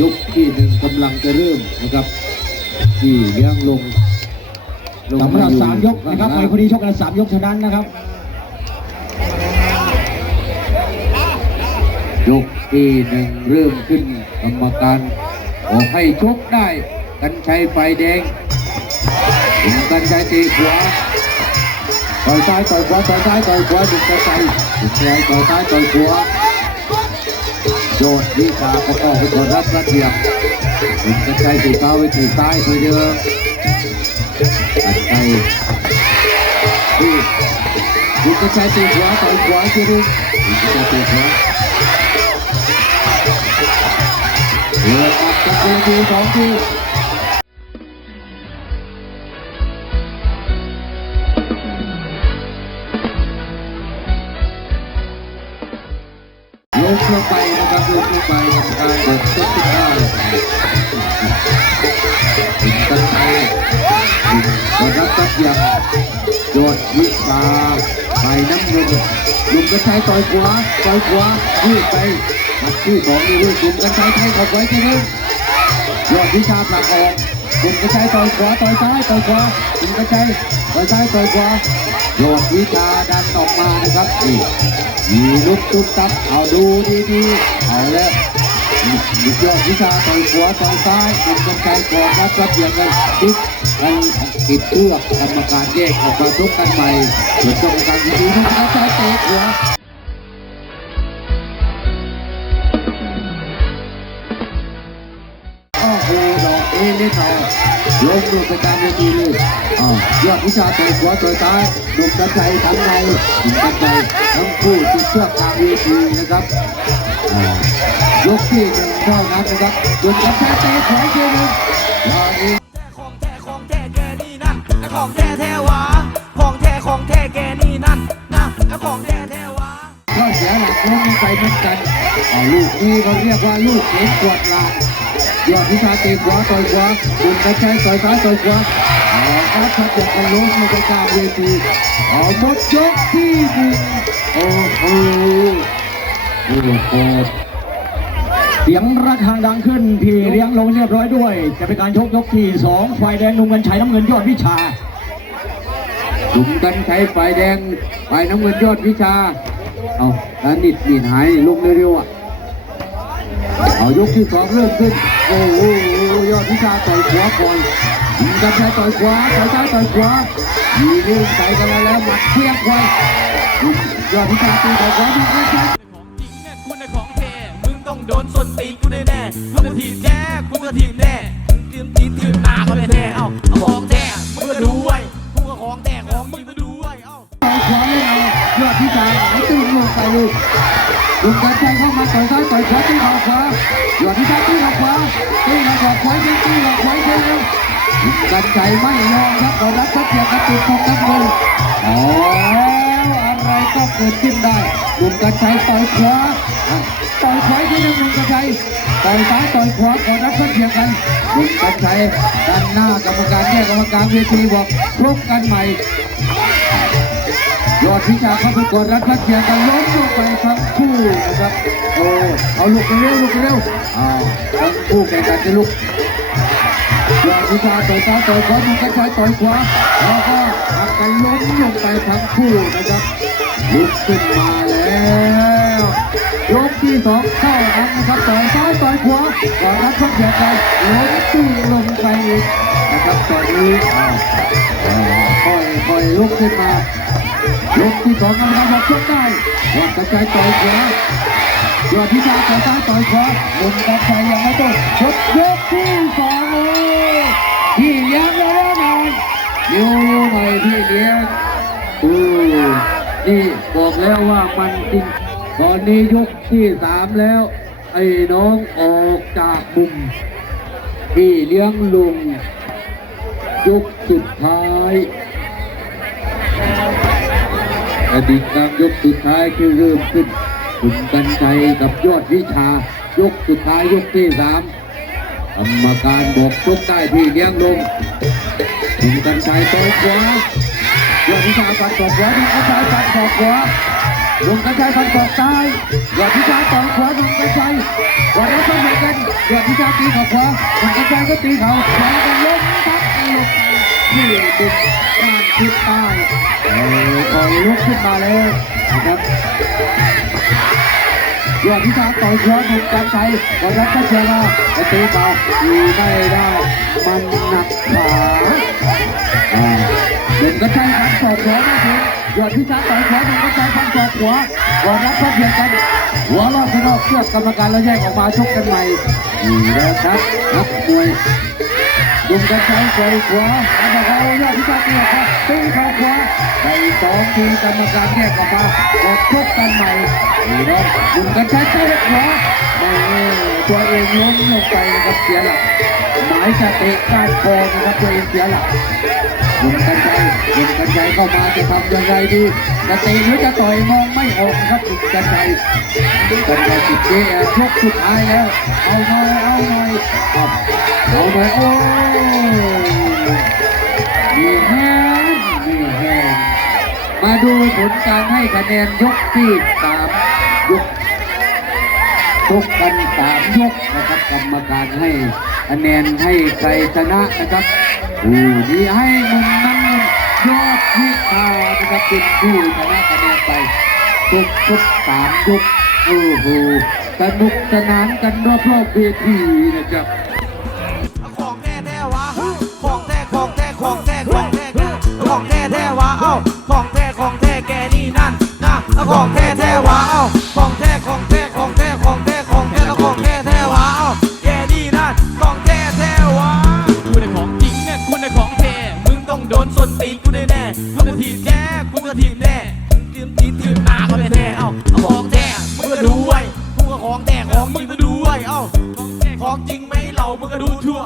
ยกที่หนึ่งกำลังจะเริ่มนะครับที่เลี้ยงลงลงสำหรับสามยกนะครับข้างไปล่างคนนี้ชกกันสามยกเท่านั้นนะครับ ยกที่หนึ่งเริ่มขึ้นกรรมการขอให้ชกได้ กันชัยไฟแดงถึงกันชัยตีขวาต่อยซ้ายต่อยขวาต่อยซ้ายต่อยขวาถึงกันชัยถึงกันชัยต่อยซ้ายต่อยขวา โยนวิชาก็ออกไปกดรับระเทียมถึงกันชัยตีเท้าไปตีซ้ายทีเดียวกันชัยที่ถึงกันชัยตีขวาต่อยขวาทีนึงถึงกันชัยตีขวาเหลือดอัดกันคนลทีสองที ยกลงไปนะครับยกลงไปกรรมการกดเซตขึ้นได้ถึงกันไปถึงกดรับตัดยังยอดวิชาไปน้ำเงินลุงกระชายต่อยขวาต่อยขวายืดไปมัดที่อสองนี่ลูกลุงกระชายไทยขอบไว้ทีนึงยอดวิชาผลักออก ลุงกระชายต่อยขวาต่อยซ้ายต่อยขวาลุงกระชายต่อยซ้ายต่อยขวาโยอดวิชาดันออกมานะครับนี่มีลุกตุ๊บตับเอาดูดีๆเอาแล้วยอดวิชาต่อยขวาต่อยซ้ายเป็นกลไกก่อนรับรับอย่างไรติ๊กกันติดเชือกกรรมการแยกออกมาทุกกันใหม่ส่วนกรรมการดูที่กระจายเตะหัวโอ้โห ดอกเอเล่นเอาลงดูประการเวทีเลยอ่ายอดวิชาต่อยขวาต่อยซ้ายบุกกระจายทั้งในถึงกระจายทั้งคู่ติดเชือกกลางเวทีนะครับยกที่หนึ่งเท่านั้นนะครับจุดกระแทกเตะขวาทีหนึ่งยอดนี้ของแท้ของแท้แกนี่นั่นไอ้ของแท้แท้หวาของแท้ของแท้แกนี่นั่นนะไอ้ของแท้แท้หวาก็เสียหลักล้มลงไปเหมือนกันอ่าลูกนี้เขาเรียกว่าลูกเข็นกวดหลัง ยอดวิชาเตะขวาต่อยขวาจุดกระแทกต่อยซ้ายต่อยขวาเอาครับทัดอย่างกันล้มลงไปกลางเวทีเอาหมดยกที่หนึ่งโอ้โหโอ้โหเสียงระฆังดังขึ้นพี่เลี้ยงลงเรียบร้อยด้วย จะเป็นการชกยกที่สองฝ่ายแดงนุ่มกันชัยน้ำเงินยอดวิชาถุงกันใช้ไฟแดงไฟน้ำเงินยอดวิชา เอาแล้วนิดนิดหายลุกเร็วๆอะ เอายกที่สองเริ่มขึ้น โอ้โหยอดวิชาต่อยขวาก่อนถุงกันใช้ต่อยขวาต่อยซ้ายต่อยขวามีเรื่องใส่กันมาแล้วหมัดเพียกไว้ยอดวิชาตีต่อยขวาถุงกันใช้ของจริงเนี่ยคุณในของแท้มึงต้องโดนส้นตีกูแน่แน่มึงจะทีบแท้กูจะทีบแน่ทีมทีมทีมตาเขาแน่แท้เอ้าเอาของแท้มึงก็ดูไว้กูก็ของแท้ของมึงก็ดูไว้เอ้าต่อยขวาเล่นเอายอดวิชาไหลตื้นลงไปลูก ถุงกันใช้เข้ามาต่อยซ้ายต่อยขวาตีข่าขวาหยอดวิชาตีข่าขวาตีเข่าขวาขวาตีข่าขวาเร็วกันใจไม่ยอมครับเรารับทัพเทียกันติดตกกันเลยอ๋ออะไรก็เกิดขึ้นได้ลุงกันชัยต่อยขวาต่อยขวาที่หนึ่งลุงกันชัยต่อยซ้ายต่อยขวาก่อนรับทัพเทียกันลุงกันชัยด้านหน้ากรรมการแยกกรรมการเวทีบอกพบกันใหม่ยอดวิชาเข้าไปกดรับทัพเทียกันล้มลงไปทั้งคู่ นะครับโอ้เอาลูกเร็วลูกเร็วอ้าวทั้งคู่แข่งกันจะลุกยอดวิชาต่อยซ้ายต่อยขวาดูกระชายต่อยขวาแล้วก็หักกันล้มลงไปทั้งคู่นะครับลุกขึ้นมาแล้วยกที่สองเข้าอันนะครับต่อยซ้ายต่อยขวาก่อนรับทักแยกกันล้มตึงลงไปนะครับตอนนี้อ้าวอ้าวค่อยค่อยลุกขึ้นมา ยกที่สองกำลังบอกชกได้ยอดกระจายต่อยขวายอดพิชาต่อยซ้ายต่อยขวาลุกกระจายยังไม่ต้องชกยกที่สองโอ้พี่เลี้ยงแล้วนอนอยู่หน่อยพี่เลี้ยงอือนี่บอกแล้วว่ามันจริงตอนนี้ยกที่สามแล้ว ไอ้น้องออกจากมุมพี่เลี้ยงลุงยกสุดท้าย อดีตกายกสุดท้ายที่เริ่มขึ้นคุณกันชัยกับยอดวิชายกสุดท้ายยกที่สามกรรมการบอกชกได้พี่เลี้ยงลงคุณกันชัยต่อขวายอดวิชาปัดศอกขวาคุณกันชัยปัดศอกขวาลุงกระจายฟันศอกซ้ายยอดพิชาต่อขวาลุงกระจายวันนี้ต้องเหมือนกันยอดพิชาตีข่าขวาลุงกระจายก็ตีเข่าขวากันล้มทับกันลงที่ดึงด้า ทิศใต้เออต่อยลุกขึ้นมาแล้วนะครับยอดพิชาต่อยขวาลุงกระจายวันนี้ก็เชื่อว่าจะตีเข่าดีไม่ได้ มันหนักขาอ่นก็ใช้ฟันศอกขวามาถึงยอดพิชาต่อยขวาหนึ่งก็ใช้ฟันศอกขวาก่อนรับก็เพียงกันหัวรอบข้างนอกเชือกกรรมการแล้วแยกออกมาชกกันใหม่นี่นะครับนักมวย ดุมกันใช้ต่อยขวาอันดับอกเอายอดพิชาตีอครับตีเข่าขวาในสองทีกรรมการแยกออกมาก็ชกกันใหม่นี่นะดุมกันใช้เตะขวาไม่ตัวเองล้มลงไปนะครับเสียหลักหมายจะเตะก้านคอนะครับตัวเองเสียหลัก คุณกันใจคุณกันใจเข้ามาจะทำยังไงดีจะตีหรือจะต่อยมองไม่ออกนะครับคุณกันใจกันใจติดเกะชกสุดท้ายแล้ว เอาหน่อยเอาหน่อยครับเอาหน่อยโอ้ยมีแห้งมีแห้งมาดูผลการให้คะแนนยกที่สามยกชกกันสามยกนะครับกรรมการให้คะแนนให้ใครชนะนะครับ ผู้ที่ให้มุมนั้นยอดวิชานะครับเป็นผู้ชนะคะแนนไปตุกตุกสามยกโอ้โหสนุกสนานกันรอบรอบเวทีนะครับของแท้แท้วะของแท้ของแท้ของแท้ของแท้ของแท้แท้วะเอ้าของแท้ของแท้ มึงก็ทีบแกกูก็ทีบแน่ทีมทีมทีมมาก็ไม่แน่เอ้าของแท้มึงก็ดูไว้กูก็ของแท้ของจริงก็ดูไว้เอ้าของจริงไหมเรามึงก็ดูทั่ว